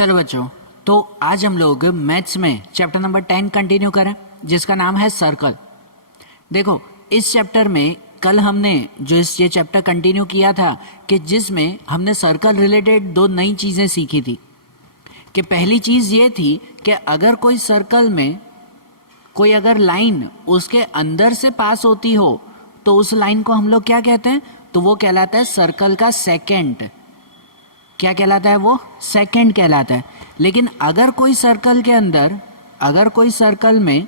चलो बच्चों, तो आज हम लोग मैथ्स में चैप्टर नंबर 10 कंटिन्यू करें, जिसका नाम है सर्कल। देखो, इस चैप्टर में कल हमने जो ये चैप्टर कंटिन्यू किया था कि जिसमें हमने सर्कल रिलेटेड दो नई चीज़ें सीखी थी। कि पहली चीज़ ये थी कि अगर कोई सर्कल में कोई अगर लाइन उसके अंदर से पास होती हो तो उस लाइन को हम लोग क्या कहते हैं, तो वो कहलाता है सर्कल का सेकेंड। क्या कहलाता है वो? सेकेंड कहलाता है। लेकिन अगर कोई सर्कल के अंदर, अगर कोई सर्कल में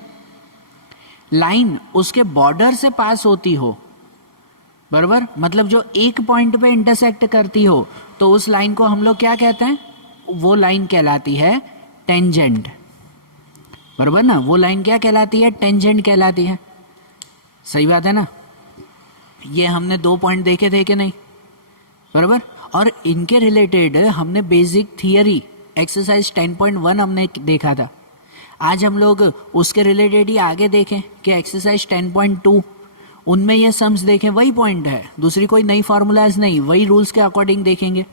लाइन उसके बॉर्डर से पास होती हो, बराबर, मतलब जो एक पॉइंट पे इंटरसेक्ट करती हो, तो उस लाइन को हम लोग क्या कहते हैं? वो लाइन कहलाती है टेंजेंट। बराबर ना? वो लाइन क्या कहलाती है? टेंजेंट कहलाती है। सही बात है ना? ये हमने 2 पॉइंट देखे थे कि नहीं? बराबर। और इनके रिलेटेड हमने बेसिक थियरी एक्सरसाइज 10.1 हमने देखा था। आज हम लोग उसके रिलेटेड ही आगे देखें कि एक्सरसाइज 10.2 उनमें ये सम्स देखें, वही पॉइंट है, दूसरी कोई नई फार्मूलाज नहीं, वही रूल्स के अकॉर्डिंग देखेंगे।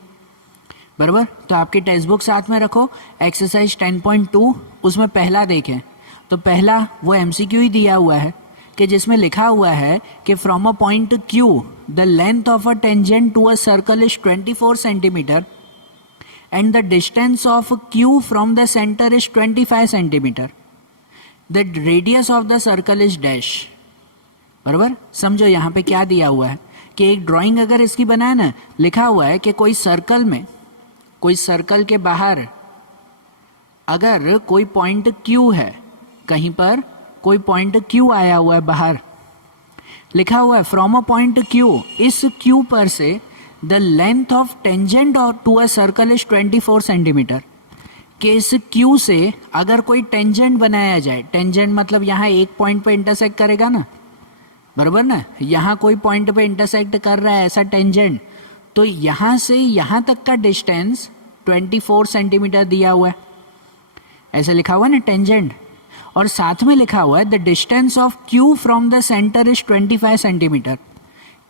बराबर। तो आपकी टेक्स्ट बुक साथ में रखो, एक्सरसाइज 10.2 उसमें पहला देखें। तो पहला वो एमसीक्यू ही दिया हुआ है कि जिसमें लिखा हुआ है कि from a point Q the length of a tangent to a circle is 24 centimetre and the distance of Q from the centre is 25 centimetre. The radius of the circle is dash. बराबर। समझो यहाँ पे क्या दिया हुआ है कि एक ड्राइंग अगर इसकी बनाए ना, लिखा हुआ है कि कोई सर्कल में, कोई सर्कल के बाहर अगर कोई पॉइंट Q है, कहीं पर कोई पॉइंट Q आया हुआ है बाहर, लिखा हुआ है फ्रॉम अ पॉइंट Q, इस Q पर से the length of tangent to a circle is 24 centimetre. कि इस Q से अगर कोई टेंजेंट बनाया जाए, टेंजेंट मतलब यहाँ एक पॉइंट पे इंटरसेक्ट करेगा ना, बराबर ना, यहाँ कोई पॉइंट पे इंटरसेक्ट कर रहा है ऐसा टेंजेंट, तो यहाँ से यहाँ तक का डिस्टेंस 24 सेंटीमीटर दिया हुआ है, ऐसे लिखा हुआ है ना टेंजेंट। और साथ में लिखा हुआ है the distance of Q from the centre is 25 centimetre.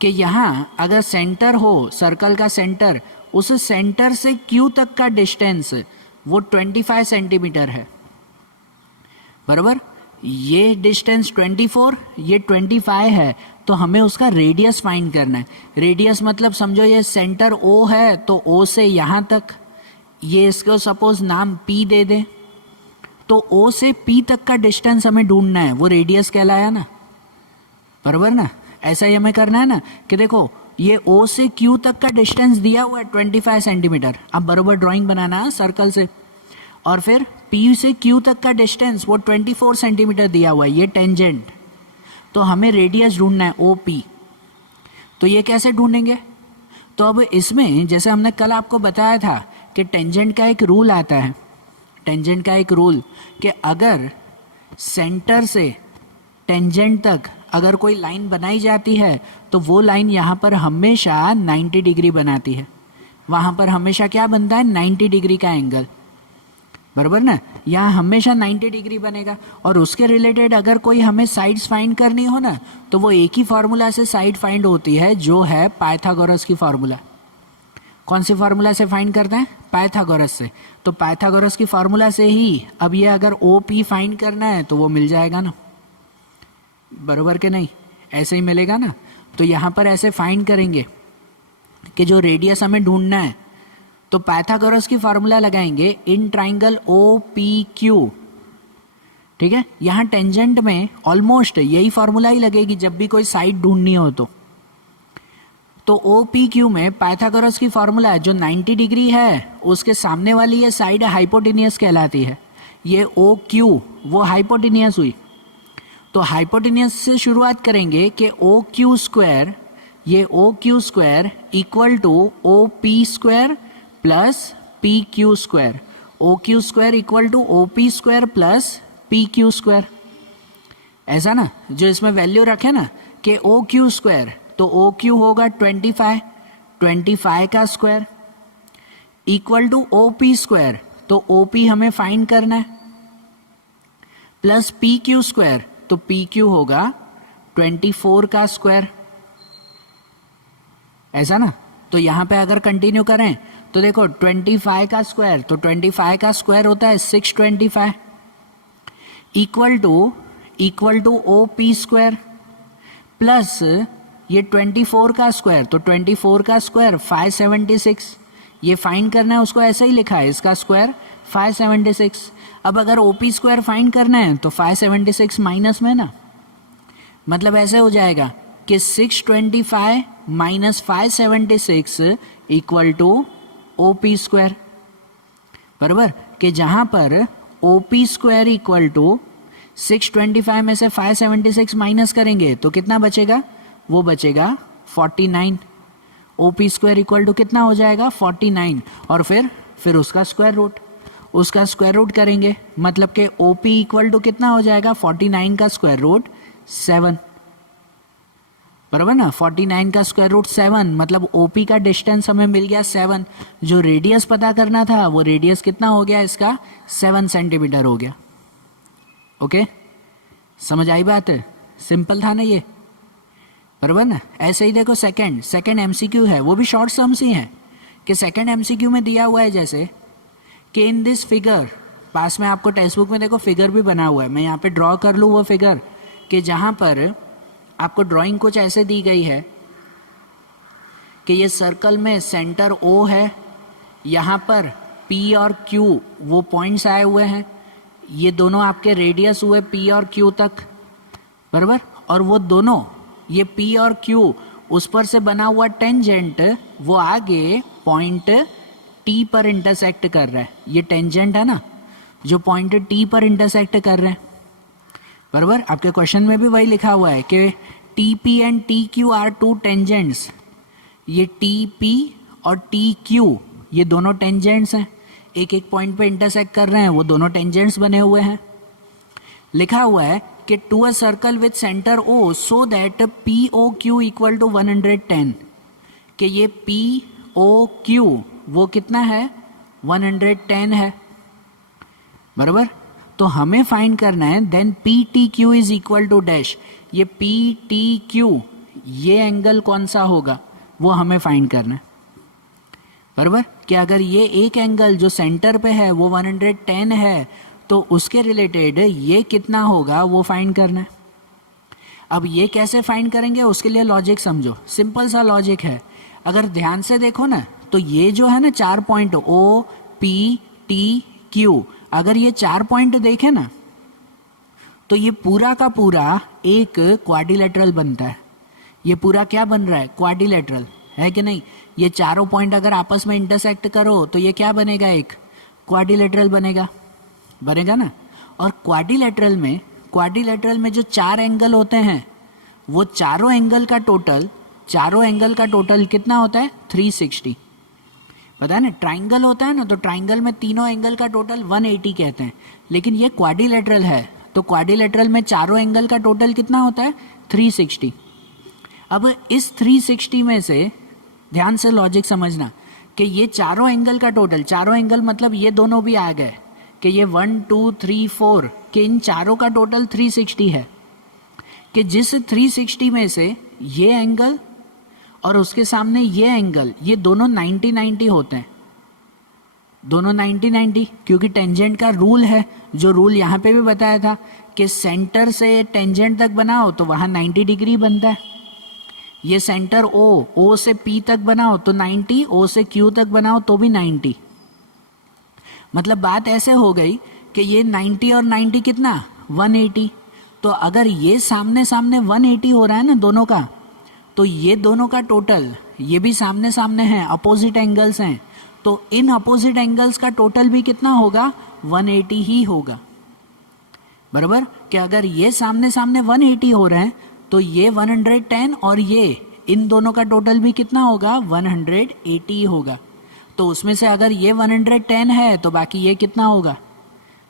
कि यहाँ अगर सेंटर हो, सर्कल का सेंटर, उस सेंटर से Q तक का डिस्टेंस वो 25 सेंटीमीटर है। बराबर। ये डिस्टेंस 24, ये 25 है, तो हमें उसका रेडियस फाइंड करना है। रेडियस मतलब समझो ये सेंटर O है, तो O से यहाँ तक, ये इसको सपोज नाम P दे दें, तो O से P तक का डिस्टेंस हमें ढूंढना है, वो रेडियस कहलाया ना। बराबर ना? ऐसा ही हमें करना है ना कि देखो ये O से Q तक का डिस्टेंस दिया हुआ है 25 सेंटीमीटर। अब बराबर ड्राइंग बनाना है सर्कल से, और फिर P से Q तक का डिस्टेंस वो 24 सेंटीमीटर दिया हुआ है, ये टेंजेंट। तो हमें रेडियस ढूंढना है OP। तो ये कैसे ढूंढेंगे? तो अब इसमें जैसे हमने कल आपको बताया था कि टेंजेंट का एक रूल आता है, टेंजेंट का एक रूल कि अगर सेंटर से टेंजेंट तक अगर कोई लाइन बनाई जाती है तो वो लाइन यहाँ पर हमेशा 90 डिग्री बनाती है। वहाँ पर हमेशा क्या बनता है? 90 डिग्री का एंगल। बराबर ना? यहाँ हमेशा 90 डिग्री बनेगा। और उसके रिलेटेड अगर कोई हमें साइड्स फाइंड करनी हो ना, तो वो एक ही फार्मूला से साइड फाइंड होती है, जो है पाइथागोरस की फार्मूला। कौन सी फार्मूला से फाइंड करते हैं? पाइथागोरस से। तो पाइथागोरस की फार्मूला से ही अब ये अगर OP फाइंड करना है तो वो मिल जाएगा ना। बराबर के नहीं? ऐसे ही मिलेगा ना। तो यहाँ पर ऐसे फाइंड करेंगे कि जो रेडियस हमें ढूंढना है, तो पाइथागोरस की फार्मूला लगाएंगे इन ट्राइंगल OPQ। ठीक है? यहाँ टेंजेंट में ऑलमोस्ट यही फार्मूला ही लगेगी जब भी कोई साइड ढूंढनी हो तो OPQ में पाइथागोरस की फार्मूला जो 90 डिग्री है, उसके सामने वाली ये साइड हाइपोटेनियस कहलाती है। ये OQ वो हाइपोटेनियस हुई। तो हाइपोटेनियस से शुरुआत करेंगे कि OQ स्क्वायर, ये OQ square equal to OP square plus PQ square. OQ square equal to OP square plus PQ square. ऐसा ना? जो इसमें वैल्यू रखे ना कि OQ स्क्वायर, तो OQ होगा 25 का square equal to OP square, तो OP हमें फाइंड करना है, प्लस PQ स्क्वायर, तो PQ होगा 24 का स्क्वायर। ऐसा ना? तो यहाँ पे अगर कंटिन्यू करें तो देखो 25 का स्क्वायर, तो 25 का स्क्वायर होता है 625 equal to O P square plus ये 24 का स्क्वायर, तो 24 का स्क्वायर 576, ये फाइंड करना है उसको ऐसे ही लिखा है, इसका स्क्वायर 576। अब अगर ओपी स्क्वायर फाइंड करना है तो 576 माइनस में ना, मतलब ऐसे हो जाएगा कि 625 minus 576 equal to OP square, बराबर, कि जहां पर ओपी स्क्वायर इक्वल टू 625 में से 576 माइनस करेंगे तो कितना बचेगा, वो बचेगा 49। ओपी स्क्वायर इक्वल टू कितना हो जाएगा 49, और फिर उसका स्क्वायर रूट करेंगे, मतलब कि ओपी इक्वल टू कितना हो जाएगा 49 का स्क्वायर रूट 7, बराबर ना। 49 का स्क्वायर रूट 7 मतलब ओपी का डिस्टेंस हमें मिल गया 7, जो रेडियस पता करना था वो रेडियस कितना हो गया इसका 7 सेंटीमीटर हो गया। ओके, समझ आई बात, सिंपल था ना ये, बराबर ना। ऐसे ही देखो सेकंड एमसीक्यू है, वो भी शॉर्ट सम्स ही है, कि सेकंड एमसीक्यू में दिया हुआ है जैसे कि इन दिस फिगर, पास में आपको टेक्स्ट बुक में देखो फिगर भी बना हुआ है, मैं यहाँ पे ड्रॉ कर लूँ वो फिगर, कि जहाँ पर आपको ड्राइंग कुछ ऐसे दी गई है कि ये सर्कल में सेंटर ओ है, यहाँ पर पी और क्यू वो पॉइंट्स आए हुए हैं, ये दोनों आपके रेडियस हुए पी और क्यू तक, बराबर, और वो दोनों ये पी और क्यू उस पर से बना हुआ टेंजेंट वो आगे पॉइंट टी पर इंटरसेक्ट कर रहा है, ये टेंजेंट है ना जो पॉइंट टी पर इंटरसेक्ट कर रहे हैं, बराबर। आपके क्वेश्चन में भी वही लिखा हुआ है कि T P and T Q R to tangents, ये टी पी और टी क्यू ये दोनों टेंजेंट्स हैं, एक एक पॉइंट पे इंटरसेक्ट कर रहे हैं, वो दोनों टेंजेंट्स बने हुए हैं। लिखा हुआ है कि to a circle with centre O so that P O Q equal to 110, कि ये पी ओ क्यू वो कितना है 110 है, बराबर। तो हमें फाइंड करना है then P T Q is equal to dash, ये पी टी क्यू ये एंगल कौन सा होगा वो हमें फाइंड करना है, बराबर, कि अगर ये एक एंगल जो सेंटर पे है वो 110 है तो उसके रिलेटेड ये कितना होगा वो फाइंड करना है। अब ये कैसे फाइंड करेंगे उसके लिए लॉजिक समझो, सिंपल सा लॉजिक है। अगर ध्यान से देखो ना तो ये जो है ना 4 point O P T Q, अगर ये 4 पॉइंट देखे ना तो ये पूरा का पूरा एक क्वाड्रिलेटरल बनता है। ये पूरा क्या बन रहा है क्वाड्रिलेटरल, है कि नहीं। ये चारों पॉइंट अगर आपस में इंटरसेक्ट करो तो ये क्या बनेगा एक क्वाड्रिलेटरल बनेगा ना। और क्वाड्रिलेटरल में जो 4 एंगल होते हैं वो चारों एंगल का टोटल कितना होता है 360, पता है ना। ट्राइंगल होता है ना तो ट्राइंगल में तीनों एंगल का टोटल 180 कहते हैं, लेकिन ये क्वाड्रिलेटरल है तो क्वाड्रिलेटरल में चारों एंगल का टोटल कितना होता है 360। अब इस 360 में से ध्यान से लॉजिक समझना कि ये चारों एंगल का टोटल, चारों एंगल मतलब ये दोनों भी आ गए कि ये 1 2 3 4 कि इन चारों का टोटल 360 है, कि जिस 360 में से ये एंगल और उसके सामने ये एंगल ये दोनों 90-90 होते हैं, दोनों 90-90, क्योंकि टेंजेंट का रूल है, जो रूल यहाँ पे भी बताया था कि सेंटर से टेंजेंट तक बनाओ तो वहाँ 90 डिग्री बनता है। ये सेंटर ओ से पी तक बनाओ तो 90, ओ से क्यू तक बनाओ तो भी 90। मतलब बात ऐसे हो गई कि ये 90 और 90 कितना 180, तो अगर ये सामने 180 हो रहा है ना दोनों का, तो ये दोनों का टोटल ये भी सामने हैं, अपोजिट एंगल्स हैं, तो इन अपोजिट एंगल्स का टोटल भी कितना होगा 180 ही होगा, बराबर। कि अगर ये सामने 180 हो रहे हैं तो ये 110 और ये इन दोनों का टोटल भी कितना होगा 180 होगा। तो उसमें से अगर ये 110 है तो बाकी ये कितना होगा,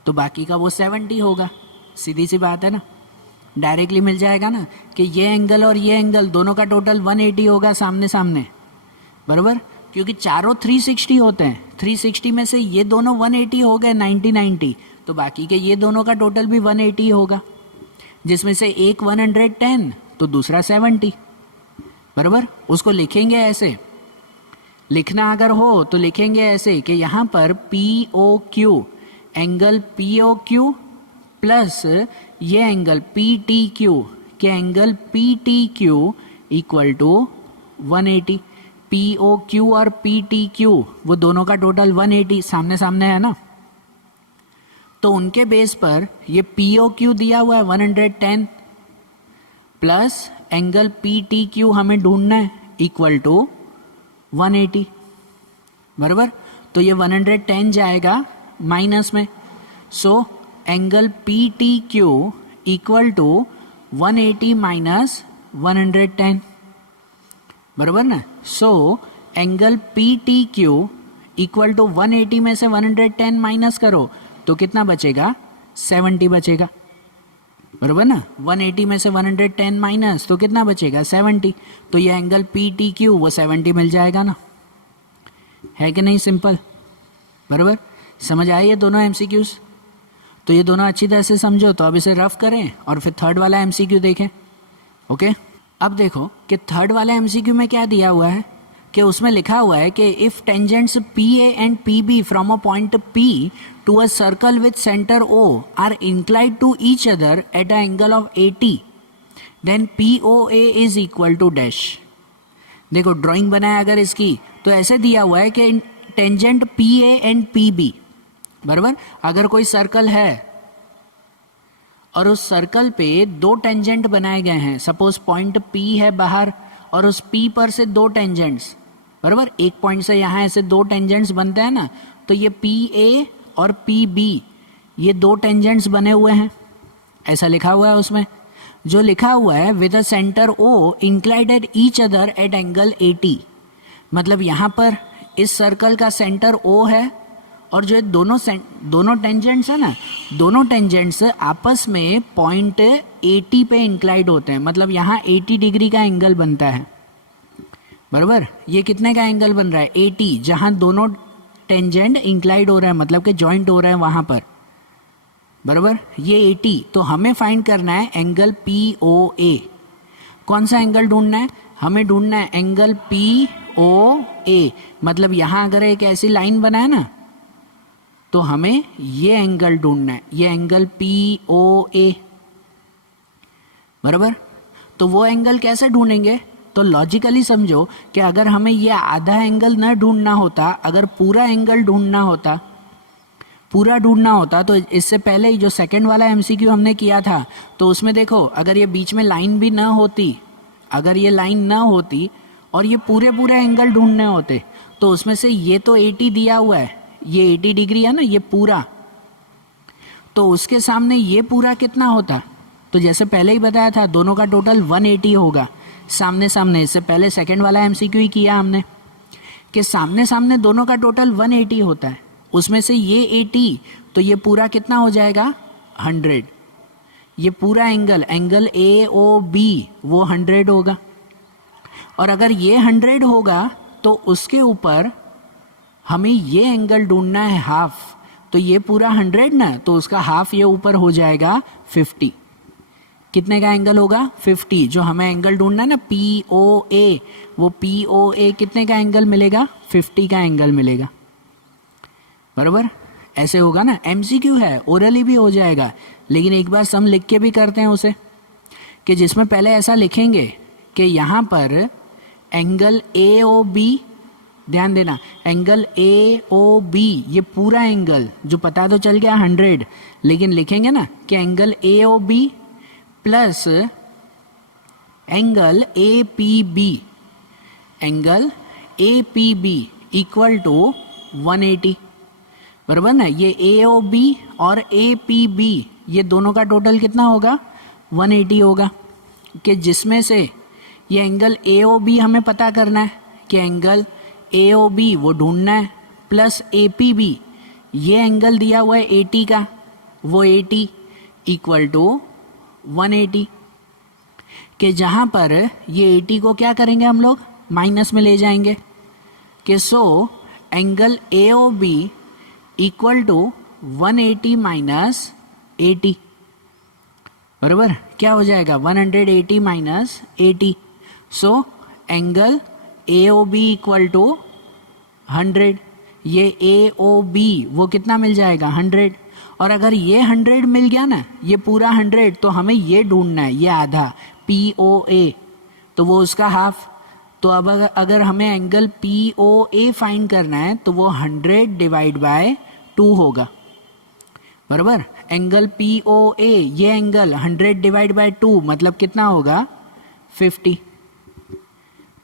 तो बाकी का वो 70 होगा। सीधी सी बात है ना, डायरेक्टली मिल जाएगा ना कि ये एंगल और ये एंगल दोनों का टोटल 180 होगा सामने, बराबर। क्योंकि चारों 360 होते हैं, 360 में से ये दोनों 180 हो गए 90-90, तो बाकी के ये दोनों का टोटल भी 180 होगा, जिसमें से एक 110 तो दूसरा 70, बराबर। उसको लिखेंगे ऐसे, लिखना अगर हो तो लिखेंगे ऐसे कि यहाँ पर P O Q, angle P O Q plus ये एंगल पी टी क्यू, के angle P T Q equal to 180। P O Q और पी टी क्यू वो दोनों का टोटल 180 सामने सामने है ना, तो उनके बेस पर ये पी ओ क्यू दिया हुआ है 110 plus angle P T Q हमें ढूंढना है इक्वल टू 180, बराबर। तो ये 110 जाएगा माइनस में, so angle P T Q equal to 180 minus 110, बराबर ना। So angle P T Q equal to 180 में से 110 माइनस करो तो कितना बचेगा, 70 बचेगा, बराबर ना। 180 में से 110 माइनस तो कितना बचेगा, 70। तो ये एंगल पी टी क्यू वो 70 मिल जाएगा ना, है कि नहीं, सिंपल, बराबर। समझ आए ये दोनों एमसीक्यूज? तो ये दोनों अच्छी तरह से समझो, तो अब इसे रफ करें और फिर थर्ड वाला एमसीक्यू देखें, ओके। अब देखो कि थर्ड वाला एमसीक्यू में क्या दिया हुआ है, कि उसमें लिखा हुआ है कि if tangents P A and P B from a point P to a circle with centre O are inclined to each other at a angle of 80 then P O A is equal to dash. देखो drawing बनाए अगर इसकी, तो ऐसे दिया हुआ है कि tangent P A and P B, बराबर। अगर कोई सर्कल है और उस सर्कल पे दो टेंजेंट बनाए गए हैं, सपोज पॉइंट P है बाहर और उस P पर से दो टेंजेंट्स, बराबर। एक पॉइंट से यहाँ ऐसे दो टेंजेंट्स बनते हैं ना, तो ये PA और PB ये दो टेंजेंट्स बने हुए हैं, ऐसा लिखा हुआ है उसमें। जो लिखा हुआ है with a centre O inclined at each other eight angle 80, मतलब यहाँ पर इस सर्कल का सेंटर O है और जो दोनों टेंजेंट्स है ना, दोनों टेंजेंट्स आपस में पॉइंट 80 पे इंक्लाइंड होते हैं, मतलब यहाँ 80 डिग्री का एंगल बनता है, बराबर। ये कितने का एंगल बन रहा है, 80, जहाँ दोनों टेंजेंट इंक्लाइंड हो रहे हैं, मतलब कि जॉइंट हो रहे हैं वहाँ पर, बराबर। ये 80, तो हमें फाइंड करना है एंगल पी ओ ए। कौन सा एंगल ढूंढना है, हमें ढूंढना है एंगल पी ओ ए, मतलब यहाँ अगर एक ऐसी लाइन बना है ना, तो हमें ये एंगल ढूंढना है, ये एंगल पी ओ ए, बराबर। तो वो एंगल कैसे ढूंढेंगे, तो लॉजिकली समझो कि अगर हमें ये आधा एंगल न ढूंढना होता, अगर पूरा एंगल ढूंढना होता, पूरा ढूंढना होता, तो इससे पहले ही जो सेकंड वाला एमसीक्यू हमने किया था, तो उसमें देखो अगर ये बीच में लाइन भी ना होती, अगर ये लाइन ना होती और ये पूरे एंगल ढूंढने होते, तो उसमें से ये तो 80 दिया हुआ है, ये 80 डिग्री है ना ये पूरा, तो उसके सामने ये पूरा कितना होता, तो जैसे पहले ही बताया था दोनों का टोटल 180 होगा सामने सामने। इससे पहले सेकंड वाला एमसीक्यू ही किया हमने कि सामने सामने दोनों का टोटल 180 होता है, उसमें से ये 80, तो ये पूरा कितना हो जाएगा 100, ये पूरा एंगल ए ओ बी वो 100 होगा, और अगर ये 100 होगा तो उसके ऊपर हमें ये एंगल ढूंढना है हाफ, तो ये पूरा 100 ना, तो उसका हाफ ये ऊपर हो जाएगा 50। कितने का एंगल होगा 50, जो हमें एंगल ढूंढना है ना पी ओ ए, वो पी ओ ए कितने का एंगल मिलेगा, 50 का एंगल मिलेगा, बराबर। ऐसे होगा ना, एमसीक्यू है, ओरली भी हो जाएगा, लेकिन एक बार सम लिख के भी करते हैं उसे, कि जिसमें पहले ऐसा लिखेंगे कि यहाँ पर एंगल ए ओ बी, ध्यान देना एंगल ए ओ बी, ये पूरा एंगल जो पता तो चल गया 100, लेकिन लिखेंगे ना कि angle A O B plus angle A P B, angle A P B equal to 180, बराबर ना। ये ए ओ बी और ए पी बी ये दोनों का टोटल कितना होगा 180 होगा, कि जिसमें से ये एंगल ए ओ बी हमें पता करना है कि एंगल ए ओ बी वो ढूंढना है, प्लस ए पी बी ये एंगल दिया हुआ है 80 का, वो 80 इक्वल टू 180, कि जहाँ पर ये 80 को क्या करेंगे हम लोग माइनस में ले जाएंगे, कि so angle A O B equal to 180 minus 80, बराबर। क्या हो जाएगा 180 minus 80, so angle A O B equal to 100, ये ए ओ बी वो कितना मिल जाएगा 100। और अगर ये 100 मिल गया ना, ये पूरा 100, तो हमें ये ढूंढना है, ये आधा पी ओ ए, तो वो उसका हाफ। तो अब अगर हमें एंगल पी ओ ए फाइंड करना है तो वो 100 डिवाइड बाय 2 होगा, बराबर। एंगल पी ओ ए, ये एंगल 100 डिवाइड बाय 2 मतलब कितना होगा 50,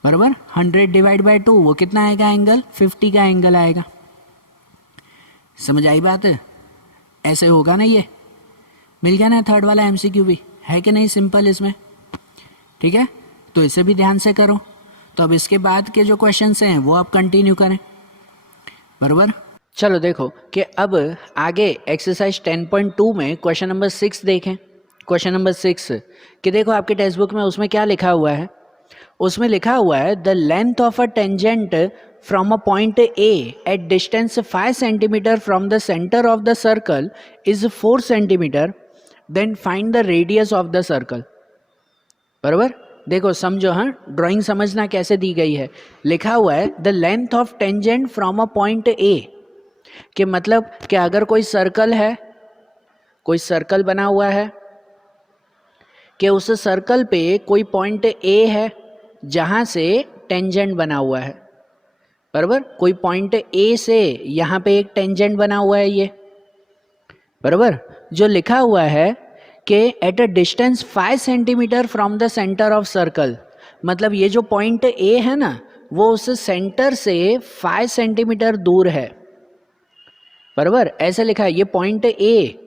बराबर। 100 डिवाइड बाय 2 वो कितना आएगा एंगल 50 का एंगल आएगा। समझ आई बात? ऐसे होगा ना, ये मिल गया ना थर्ड वाला एमसीक्यू भी, है कि नहीं सिंपल इसमें, ठीक है। तो इसे भी ध्यान से करो। तो अब इसके बाद के जो क्वेश्चंस हैं वो आप कंटिन्यू करें, बराबर। चलो देखो कि अब आगे एक्सरसाइज 10.2 में क्वेश्चन नंबर 6 देखें। क्वेश्चन नंबर 6 कि देखो आपके टेक्स्ट बुक में उसमें क्या लिखा हुआ है, उसमें लिखा हुआ है the length of a tangent from a point A at distance 5 centimetre from the centre of the circle is 4 centimetre, then find the radius of the circle, बराबर। देखो समझो, हाँ ड्राइंग समझना कैसे दी गई है। लिखा हुआ है the length of tangent from a point ए, कि मतलब कि अगर कोई सर्कल है, कोई सर्कल बना हुआ है, कि उस सर्कल पे कोई पॉइंट ए है जहाँ से टेंजेंट बना हुआ है, बराबर। कोई पॉइंट ए से यहाँ पे एक टेंजेंट बना हुआ है ये, बराबर। जो लिखा हुआ है कि at a distance 5 centimetre from the centre of circle, मतलब ये जो पॉइंट ए है ना वो उस सेंटर से 5 सेंटीमीटर दूर है, बराबर। ऐसे लिखा है, ये पॉइंट ए,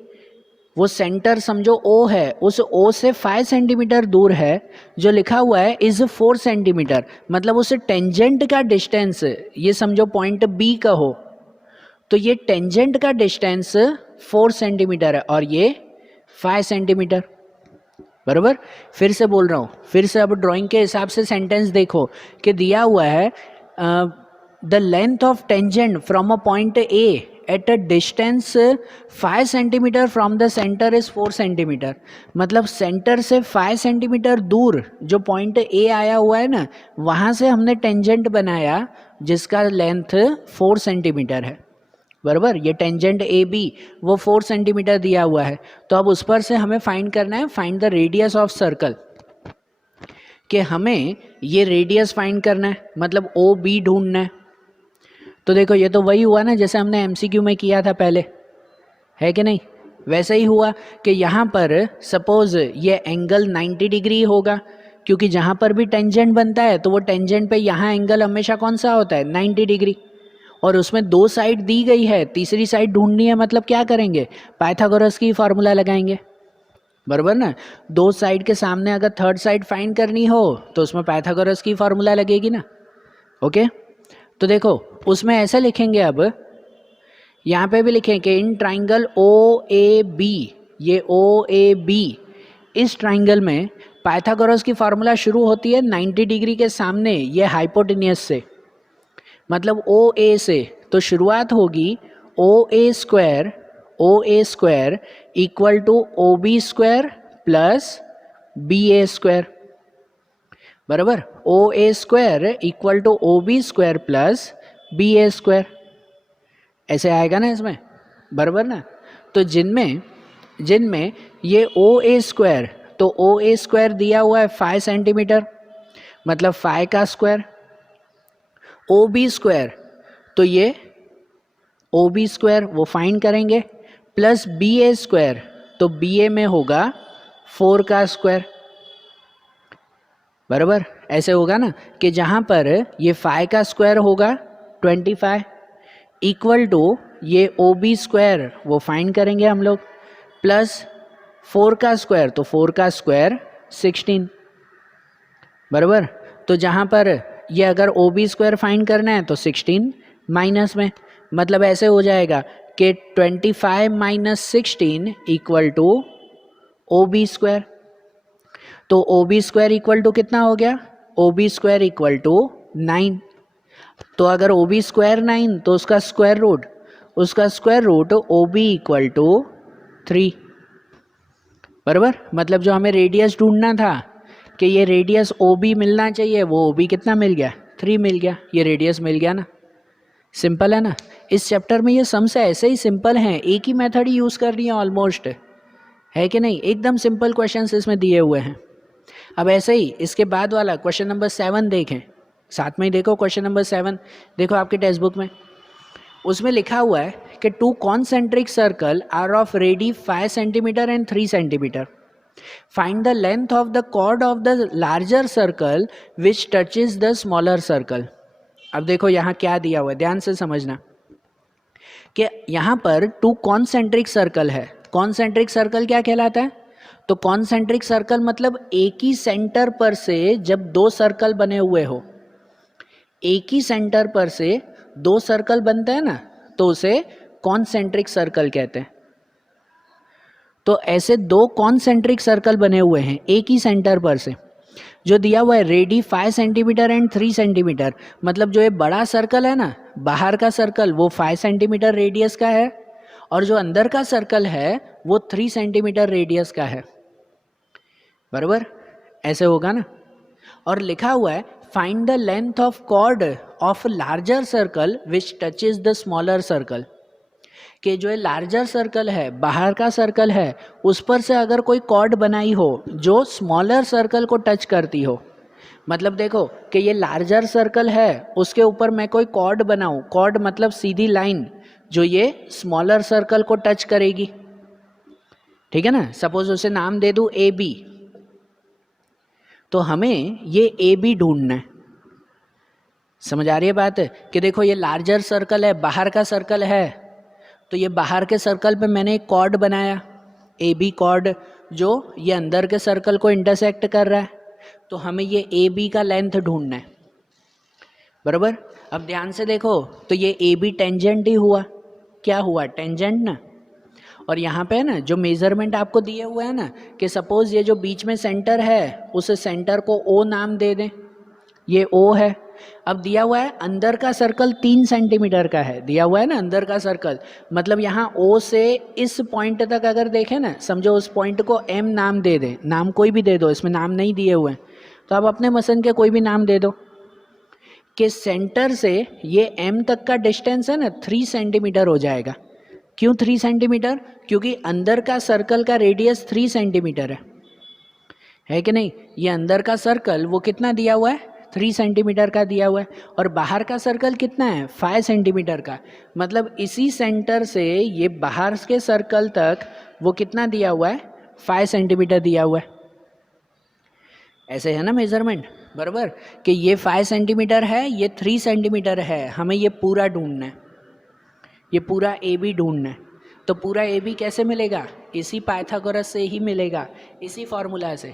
वो सेंटर समझो ओ है, उस ओ से 5 सेंटीमीटर दूर है। जो लिखा हुआ है इज 4 सेंटीमीटर, मतलब उस टेंजेंट का डिस्टेंस, ये समझो पॉइंट बी का हो, तो ये टेंजेंट का डिस्टेंस 4 सेंटीमीटर है और ये 5 सेंटीमीटर, बराबर। फिर से बोल रहा हूँ, फिर से अब ड्राइंग के हिसाब से सेंटेंस देखो कि दिया हुआ है the length of tangent from a point A at a distance 5 centimetre from the centre is 4 centimetre, मतलब सेंटर से 5 सेंटीमीटर दूर जो पॉइंट ए आया हुआ है ना, वहाँ से हमने टेंजेंट बनाया जिसका लेंथ 4 सेंटीमीटर है, बराबर। ये टेंजेंट ए बी वो 4 सेंटीमीटर दिया हुआ है। तो अब उस पर से हमें फाइंड करना है, find the radius of circle, कि हमें ये रेडियस फाइंड करना है, मतलब ओ बी ढूंढना है। तो देखो ये तो वही हुआ ना जैसे हमने एमसीक्यू में किया था पहले, है कि नहीं। वैसे ही हुआ कि यहाँ पर सपोज ये एंगल 90 डिग्री होगा, क्योंकि जहाँ पर भी टेंजेंट बनता है तो वो टेंजेंट पे यहाँ एंगल हमेशा कौन सा होता है 90 डिग्री, और उसमें 2 साइड दी गई है, तीसरी साइड ढूंढनी है, मतलब क्या करेंगे पाइथागोरस की फार्मूला लगाएंगे, बराबर ना। 2 साइड के सामने अगर थर्ड साइड फाइंड करनी हो तो उसमें पाइथागोरस की फार्मूला लगेगी ना, ओके। तो देखो उसमें ऐसे लिखेंगे, अब यहाँ पे भी लिखें कि in triangle O A B, ये ओ ए बी, इस ट्राइंगल में पाइथागोरस की फार्मूला शुरू होती है 90 डिग्री के सामने ये हाइपोटेनियस से, मतलब ओ ए से। तो शुरुआत होगी O A square equal to O B square plus B A square, बराबर। O A square equal to O B square plus B A square, ऐसे आएगा ना इसमें, बराबर ना। तो जिनमें ये ओ ए स्क्वायर, तो ओ ए स्क्वायर दिया हुआ है 5 सेंटीमीटर, मतलब 5 का स्क्वायर। ओ बी स्क्वायर, तो ये ओ बी स्क्वायर वो फाइंड करेंगे, प्लस बी ए स्क्वायर, तो बी ए में होगा 4 का स्क्वायर, बराबर। ऐसे होगा ना कि जहाँ पर ये 5 का स्क्वायर होगा 25 इक्वल टू ये ओ बी स्क्वायर वो फाइंड करेंगे हम लोग, प्लस 4 का स्क्वायर, तो 4 का स्क्वायर 16, बराबर। तो जहाँ पर ये अगर ओ बी स्क्वायर फाइंड करना है तो 16 माइनस में, मतलब ऐसे हो जाएगा कि 25 minus 16 equal to O B square. तो O B square equal to कितना हो गया, O B square equal to 9। तो अगर ओ बी स्क्वायर 9 तो उसका square root O B equal to 3, बराबर। मतलब जो हमें रेडियस ढूंढना था कि ये रेडियस ओ बी मिलना चाहिए, वो ओ बी कितना मिल गया 3 मिल गया, ये रेडियस मिल गया ना, सिंपल है ना। इस चैप्टर में ये सम्स ऐसे ही सिंपल हैं, एक ही मेथड ही यूज़ कर रही है ऑलमोस्ट, है कि नहीं, एकदम सिंपल क्वेश्चंस इसमें दिए हुए हैं। अब ऐसे ही इसके बाद वाला क्वेश्चन नंबर 7 देखें, साथ में ही देखो क्वेश्चन नंबर 7, देखो आपके टेक्स्ट बुक में, उसमें लिखा हुआ है कि 2 concentric circle are of radii 5 centimetre and 3 centimetre, find the length of the chord of the larger circle which touches the smaller circle. अब देखो यहाँ क्या दिया हुआ है, ध्यान से समझना कि यहाँ पर 2 कॉन्सेंट्रिक सर्कल है। कॉन्सेंट्रिक सर्कल क्या कहलाता है? तो कॉन्सेंट्रिक सर्कल मतलब एक ही सेंटर पर से जब 2 सर्कल बने हुए हो, एक ही सेंटर पर से 2 सर्कल बनते हैं ना, तो उसे कॉन्सेंट्रिक सर्कल कहते हैं। तो ऐसे 2 कॉन्सेंट्रिक सर्कल बने हुए हैं एक ही सेंटर पर से, जो दिया हुआ है रेडी 5 सेंटीमीटर एंड 3 सेंटीमीटर, मतलब जो ये बड़ा सर्कल है ना, बाहर का सर्कल, वो 5 सेंटीमीटर रेडियस का है, और जो अंदर का सर्कल है वो 3 सेंटीमीटर रेडियस का है, बराबर, ऐसे होगा ना। और लिखा हुआ है find the length of chord of larger circle which touches the smaller circle, कि जो लार्जर सर्कल है, बाहर का सर्कल है, उस पर से अगर कोई कॉर्ड बनाई हो जो स्मॉलर सर्कल को टच करती हो, मतलब देखो कि ये लार्जर सर्कल है, उसके ऊपर मैं कोई कॉर्ड बनाऊं, कॉर्ड मतलब सीधी लाइन जो ये स्मॉलर सर्कल को टच करेगी, ठीक है ना। सपोज उसे नाम दे दूं ए बी, तो हमें ये ए बी ढूंढना है। समझ आ रही है बात? कि देखो ये लार्जर सर्कल है, बाहर का सर्कल है, तो ये बाहर के सर्कल पे मैंने एक कॉर्ड बनाया ए बी कॉर्ड, जो ये अंदर के सर्कल को इंटरसेक्ट कर रहा है, तो हमें ये ए बी का लेंथ ढूंढना है, बराबर। अब ध्यान से देखो, तो ये ए बी टेंजेंट ही हुआ, क्या हुआ, टेंजेंट ना। और यहाँ पे ना जो मेजरमेंट आपको दिए हुए हैं ना, कि सपोज ये जो बीच में सेंटर है, उस सेंटर को ओ नाम दे दें, ये ओ है। अब दिया हुआ है अंदर का सर्कल 3 सेंटीमीटर का है, दिया हुआ है ना अंदर का सर्कल, मतलब यहाँ ओ से इस पॉइंट तक अगर देखें ना, समझो उस पॉइंट को एम नाम दे दें, नाम कोई भी दे दो, इसमें नाम नहीं दिए हुए हैं, तो आप अपने पसंद के कोई भी नाम दे दो, कि सेंटर से ये एम तक का डिस्टेंस है ना 3 सेंटीमीटर हो जाएगा। क्यों 3 सेंटीमीटर? क्योंकि अंदर का सर्कल का रेडियस 3 सेंटीमीटर है कि नहीं। ये अंदर का सर्कल वो कितना दिया हुआ है, 3 सेंटीमीटर का दिया हुआ है, और बाहर का सर्कल कितना है, 5 सेंटीमीटर का, मतलब इसी सेंटर से ये बाहर के सर्कल तक वो कितना दिया हुआ है, 5 सेंटीमीटर दिया हुआ है। ऐसे है ना मेजरमेंट, बराबर, कि ये 5 सेंटीमीटर है, ये 3 सेंटीमीटर है, हमें ये पूरा ढूंढना है, ये पूरा ए बी ढूंढना है। तो पूरा ए बी कैसे मिलेगा, इसी पाइथागोरस से ही मिलेगा, इसी फॉर्मूला से।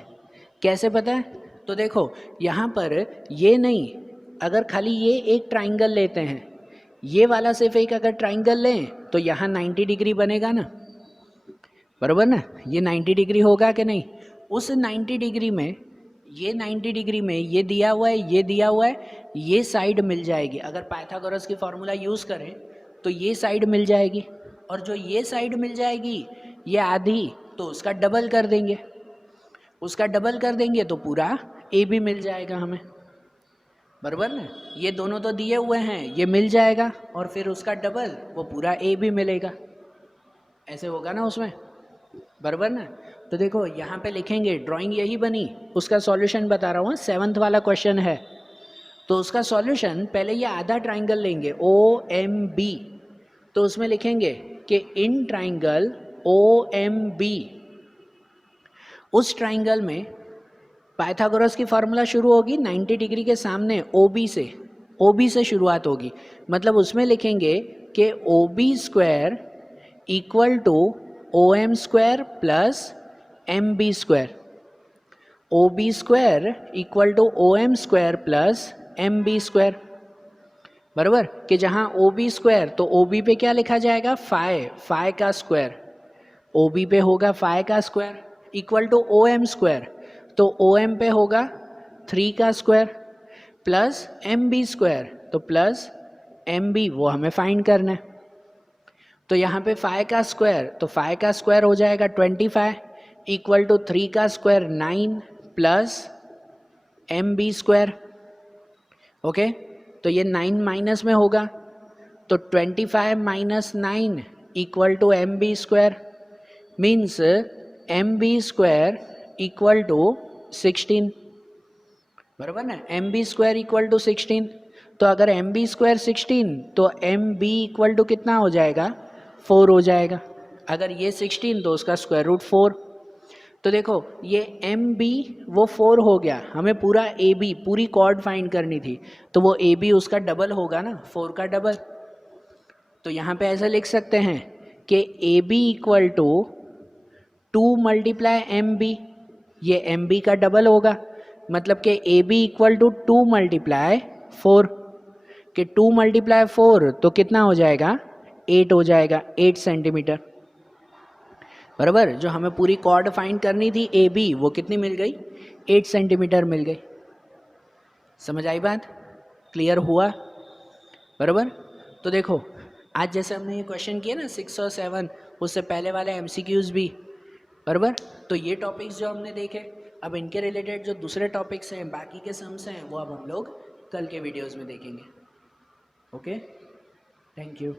कैसे पता है? तो देखो यहाँ पर ये नहीं, अगर खाली ये एक ट्राइंगल लेते हैं, ये वाला सिर्फ एक अगर ट्राइंगल लें, तो यहाँ 90 डिग्री बनेगा ना, बराबर ना, ये 90 डिग्री होगा कि नहीं। उस 90 डिग्री में, ये 90 डिग्री में ये दिया हुआ है, ये दिया हुआ है, ये साइड मिल जाएगी, अगर पाइथागोरस की फॉर्मूला यूज़ करें तो ये साइड मिल जाएगी, और जो ये साइड मिल जाएगी ये आधी, तो उसका डबल कर देंगे, उसका डबल कर देंगे तो पूरा ए भी मिल जाएगा हमें, बराबर ना। ये दोनों तो दिए हुए हैं, ये मिल जाएगा, और फिर उसका डबल, वो पूरा ए भी मिलेगा, ऐसे होगा ना उसमें, बराबर ना। तो देखो यहाँ पे लिखेंगे, ड्राइंग यही बनी, उसका सॉल्यूशन बता रहा हूँ, 7th वाला क्वेश्चन है, तो उसका सॉल्यूशन पहले ये आधा ट्राइंगल लेंगे ओ एम बी, तो उसमें लिखेंगे कि in triangle O M B, उस ट्राइंगल में पाइथागोरस की फार्मूला शुरू होगी 90 डिग्री के सामने ओ बी से शुरुआत होगी, मतलब उसमें लिखेंगे कि O B square equal to O M square plus M B square, O B square equal to O M square plus M B square, बराबर, कि जहाँ ओ बी स्क्वायर, तो ओ बी पे क्या लिखा जाएगा, फाई का स्क्वायर, ओ बी पे होगा फाई का square, equal to O M square, तो ओ एम पे होगा 3 का square, plus M B square, तो प्लस एम बी, वो हमें फाइंड करना है। तो यहाँ पे फाई का स्क्वायर, तो फाई का स्क्वायर हो जाएगा 25, इक्वल टू 3 का square 9 plus M B square, okay. तो ये 9 माइनस में होगा, तो 25 minus 9 equal to M B square, means M B square equal to 16, बराबर ना, M B square equal to 16। तो अगर एम बी स्क्वायर 16 तो एम बी इक्वल टू कितना हो जाएगा, 4 हो जाएगा। अगर ये 16 तो उसका स्क्वायर रूट 4। तो देखो ये एम बी वो 4 हो गया, हमें पूरा ए बी पूरी कॉर्ड फाइंड करनी थी, तो वो ए बी उसका डबल होगा ना, 4 का डबल। तो यहाँ पे ऐसा लिख सकते हैं कि A B equal to 2 multiply M B, ये एम बी का डबल होगा, मतलब कि A B equal to 2 multiply 4, कि 2 मल्टीप्लाई 4 तो कितना हो जाएगा, 8 हो जाएगा, 8 सेंटीमीटर, बराबर। जो हमें पूरी कॉर्ड फाइंड करनी थी ए बी, वो कितनी मिल गई, 8 सेंटीमीटर मिल गई। समझ आई बात, क्लियर हुआ, बराबर। तो देखो आज जैसे हमने ये क्वेश्चन किए ना 6 और 7, उससे पहले वाले एमसीक्यूज भी, बराबर। तो ये टॉपिक्स जो हमने देखे, अब इनके रिलेटेड जो दूसरे टॉपिक्स हैं, बाकी के सम्स हैं, वो अब हम लोग कल के वीडियोस में देखेंगे। Okay, thank you.